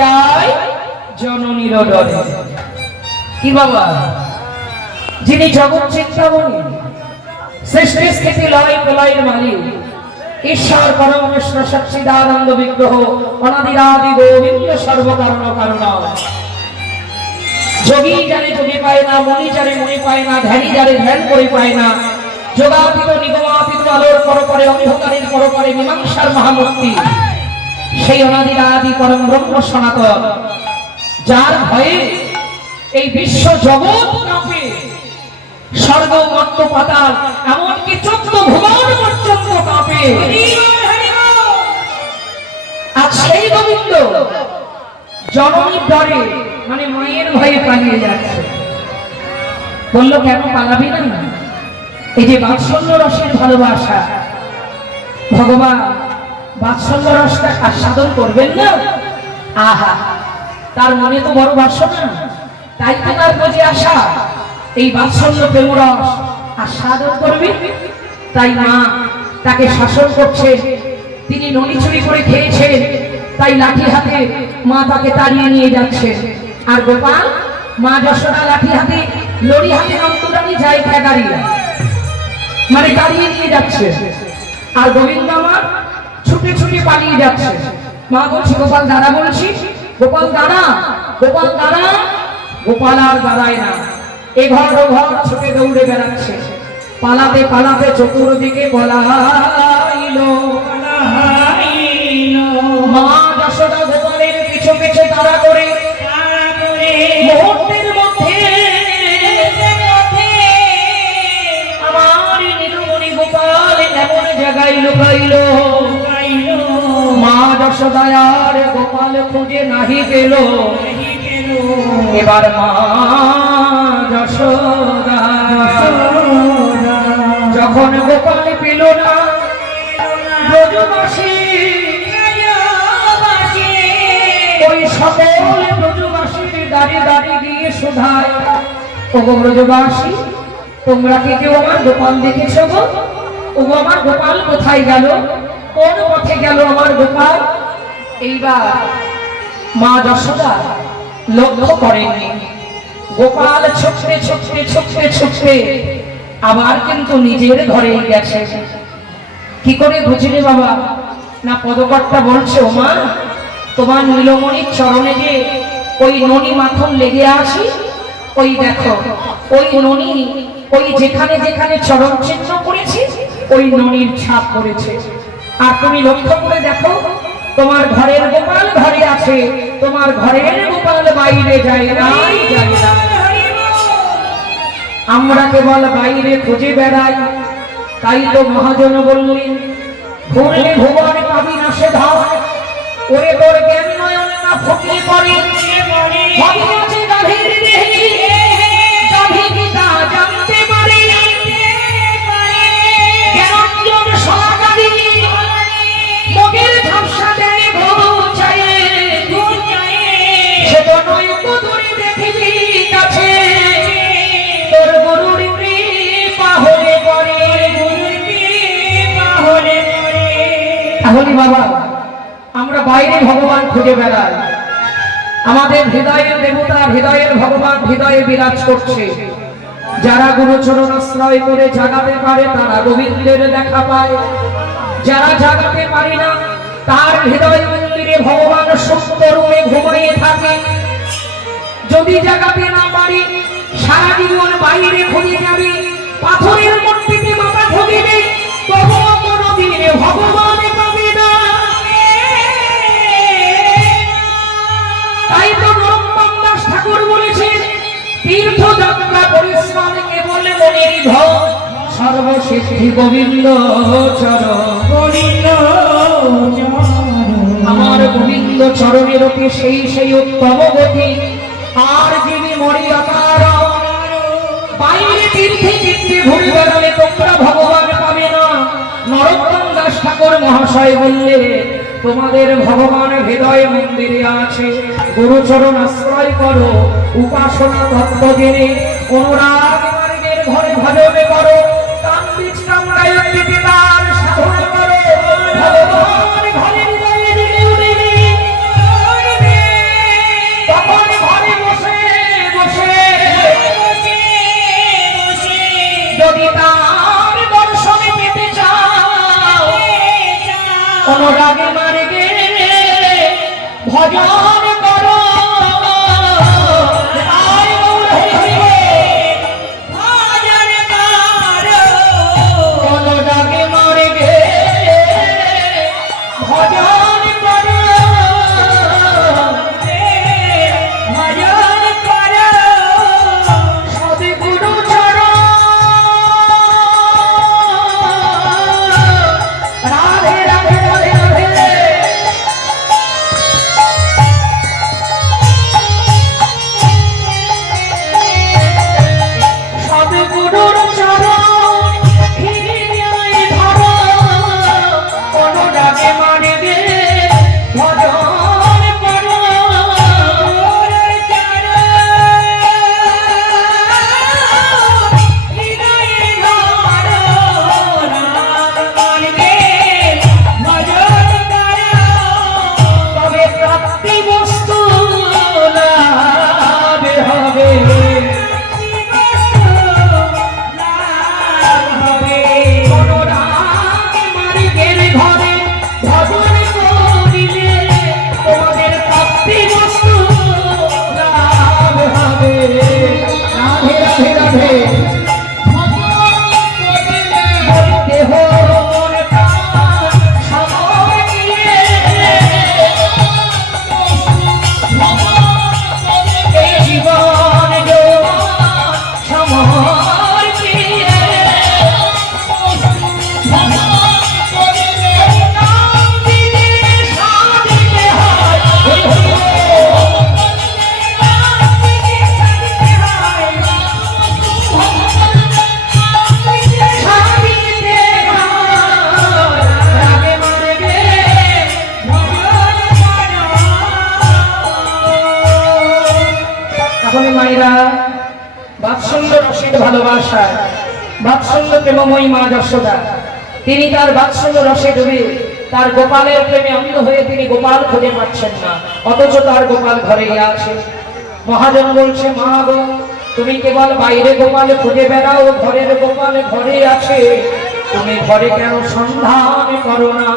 যায় জননীর ডরে। কি বাবা, যিনি জগৎ চিন্তামণি, সৃষ্টি স্থিতি লয় প্রলয়ের মালিক, ঈশ্বর পরমেশ্বর সচ্চিদানন্দ বিগ্রহ, অনাদিরাদি গোবিন্দ সর্বকারণ কারণ। যোগী যারে যোগী পায় না, মনি যারে মনি পায় না, ধ্যানী যারে ধ্যান করে পায় না, যোগাতীত নিগমাতীত আলোর পরপরে অন্ধকারের পরপরে মীমাংসার মহামূর্তি, সেই অনাদিরাদি পরম ব্রহ্ম সনাতন, যার ভয়ে এই বিশ্ব জগৎ কাঁপে, স্বর্গ মর্ত্য পাতাল এমনকি 14 ভুবন পর্যন্ত কাঁপে। আজ সেই গোবিন্দ জননীর ডরে, মানে মায়ের ভয়ে পালিয়ে যাচ্ছে। বলল কেন পালাবি না? এই যে বাৎসল্য রসের ভালোবাসা, ভগবান বাৎসল্য রসটা আস্বাদন করবেন না? আহা, তার মনে তো বড় বাসনা, তাই তো তার বুঝে আসা এই বাৎসল্য প্রেমরস আস্বাদন করবে। তাই মা তাকে শাসন করছে। তিনি ননি চুরি করে খেয়েছেন, তাই লাঠি হাতে মা তাকে তাড়িয়ে নিয়ে যাচ্ছে। আর গোপাল, মা যশোদা লাঠি হাতে, লড়ি হাতে নন্দরানী যায় ঠেকারি, মানে তাড়িয়ে নিয়ে যাচ্ছে। আর গোবিন্দ আমার ছুটে ছুটে পালিয়ে যাচ্ছে। মা বলছি গোপাল দাঁড়া, বলছি গোপাল দাঁড়া, গোপাল দাঁড়া। গোপাল আর দাঁড়ায় না, এ ঘর ও ঘর ছুটে দৌড়ে বেড়াচ্ছে। পালাতে পালাতে চতুর্দিকে পলাইল। মা যশোদা গোপালের পিছু পিছে তাড়া করে মুহূর্তের মধ্যে আমার নীলমণি গোপাল এমন জায়গায় লুকাইল, মা যশোদা আর গোপাল খুঁজে নাহি পেল। এবার মা যশোদা যখন গোপাল পেল না, ব্রজবাসী ওই সকল ব্রজবাসীর দাঁড়িয়ে দাঁড়িয়ে দিয়ে শোধায়, ও ব্রজবাসী তোমরা কি কেউ আমার গোপাল দেখেছ গো? ও আমার গোপাল কোথায় গেল? কোন পথে গেল আমার গোপাল? এইবার মা যশোদা লক্ষ্য করেননি। গোপাল ছুটতে ছুটতে ছুটতে ছুটতে আবার কিন্তু নিজের ঘরে গেছে। কি করে বুঝলি বাবা? না পদকর্তা বলছে, ও মা তোমার নীলমণির চরণে যে ওই ননি মাখন লেগে আসি, ওই দেখো ওই ননি, ওই যেখানে যেখানে চরণ চিহ্ন করেছে ওই ননির ছাপ পড়েছে। আর তুমি লক্ষ্য করে দেখো তোমার ঘরের গোপাল ঘরে আছে, তোমার ঘরের গোপাল বাইরে যায় না। আমরা কেবল বাইরে খুঁজে বেড়াই, তাই তো মহাজন বললেন ঘুরলে ভুবন পাবি না সে ধন, ওরে তোর জ্ঞান নয়ন না ফকির পরে আছে গাভীর দেহে, গাভী কি তা জানতে পারে, জ্ঞানঞ্জন সহকারী মগের ঝাপসা দেয় ভোগ চাই, সে তো নয়ন ধরে দেখিবি কাছে, তোর গুরুর কৃপা হলে পরে, তাহলে বাবা আমরা বাইরে ভগবান খুঁজে বেড়াই, আমাদের হৃদয়ের দেবতা, হৃদয়ের ভগবান হৃদয়ে বিরাজ করছে। যারা গুরুচরণ আশ্রয় করে জাগাতে পারে তারা গোবিন্দের দেখা পায়, যারা জাগাতে পারে না তার হৃদয় মন্দিরে ভগবান সুপ্ত রূপে ঘুমিয়ে থাকে। যদি জাগাতে না পারি সারা জীবন বাইরে খুঁজে যাবে, পাথরের মূর্তিতে মাথা ঠকিবে, তবুও কোনোদিন ভগবান পাবে না। তাই তো নরোত্তম দাস ঠাকুর বলেছেন, তীর্থযাত্রা পরিশ্রম কেবল মনের ধন, সর্বসিদ্ধি গোবিন্দ চরণ, আমার গোবিন্দ চরণের অতি সেই সেই উত্তম গতি। আর যিনি মরি অকার বাইরে তীর্থে তীর্থে ঘুরে বেড়ালে তোমরা ভগবান পাবে না। নরোত্তম দাস ঠাকুর মহাশয় বললে তোমাদের ভগবান হৃদয় মন্দিরে আছে, গুরুচরণ আশ্রয় করো, উপাসনা তত্ত্ব জেনে অনুরাগ মার্গের ঘরে ভজনে করো, কাম বিশ্রাম গায়ত্রীতে তার সাধনা করো, ভগবান ঘরে হৃদয়ে জেগে উঠবে। অনুরাগে মার্গে ভজন করো অনুরাগে মার্গে ভজন করো সদ্গুরু চরণ রাধে রাধে রাধে রাধে সদ্গুরুর চরণ হৃদয়ে ধরো অনুরাগে মার্গে ভজন করো তবে প্রাপ্তি বস্তু লাভ হবে অনুরাগে মার্গের ঘরে ভজন করিলে তোমাদের প্রাপ্তি বস্তু লাভ হবে রাধে রাধে রাধে দেহ মন প্রাণ সময় দিয়ে এই জীবন যৌবন সময় দিয়ে নাম দিলে সাধিতে হয় হরি হরি সাধিতে হয় রাগে মার্গে তাহলে মায়েরা বাৎসল্য রসিক ভালোবাসা বাৎসল্য প্রেমময়ী মা যশোদা তিনি তার বাৎসল্য রসে ডুবে তার গোপালের প্রেমে অন্ধ হয়ে তিনি গোপাল খুঁজে পাচ্ছেন না অথচ তার গোপাল ঘরেই আছে মহাজন বলছে মা গো তুমি কেবল বাইরে গোপাল খুঁজে বেড়াও ঘরের গোপাল ঘরে আছে তুমি ঘরে কেন সন্ধান করো না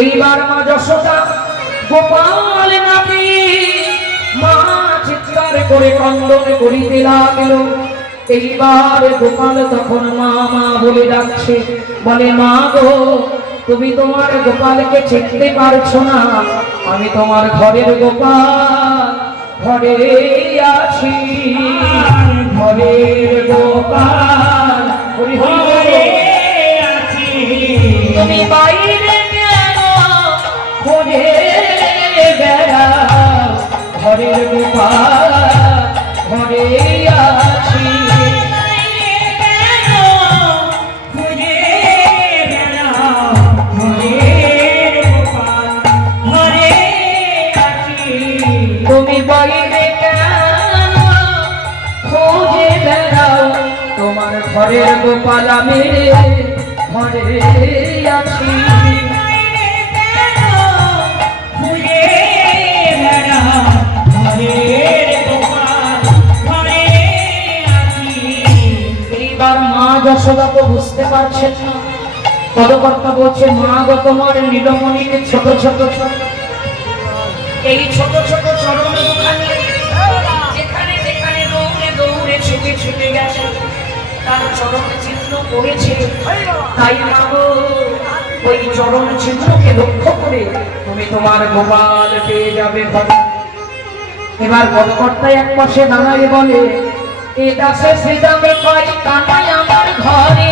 এইবার মা যশোদা গোপাল নামে মা চিৎকার করে ক্রন্দন করিতে লাগল এইবার গোপাল তখন মা মা বলে ডাকছে বলে মা গো তুমি তোমার গোপালকে চিনতে পারছো না আমি তোমার ঘরের গোপাল ঘরে আছি ঘরের গোপাল হরি হরি আছি তুমি বাইরে কেন খোঁজে বেড়াও ঘরের গোপাল ঘরে আছি তুমি বাইরে কেন খোঁজে বেড়াও তোমার ঘরের গোপাল আমি ঘরে আছি এইবার মা যশোদা তো বুঝতে পারছেন না পদকর্তা বলছে মা গো তোমার নীলমণির ছোট ছোট এই ছোট ছোট চরণ দুখানি যেখানে যেখানে দৌড়ে দৌড়ে ছুটে ছুটে গেছে তার চরণ চিহ্ন পড়েছে তাই মা গো ওই চরণ চিহ্নকে লক্ষ্য করে তুমি তোমার গোপাল পেয়ে যাবে ঘরে এবার পদকর্তায় এক পাশে দাঁড়ায় বলে এ দাসে সে যাবে পাই কানাই আমার ঘরে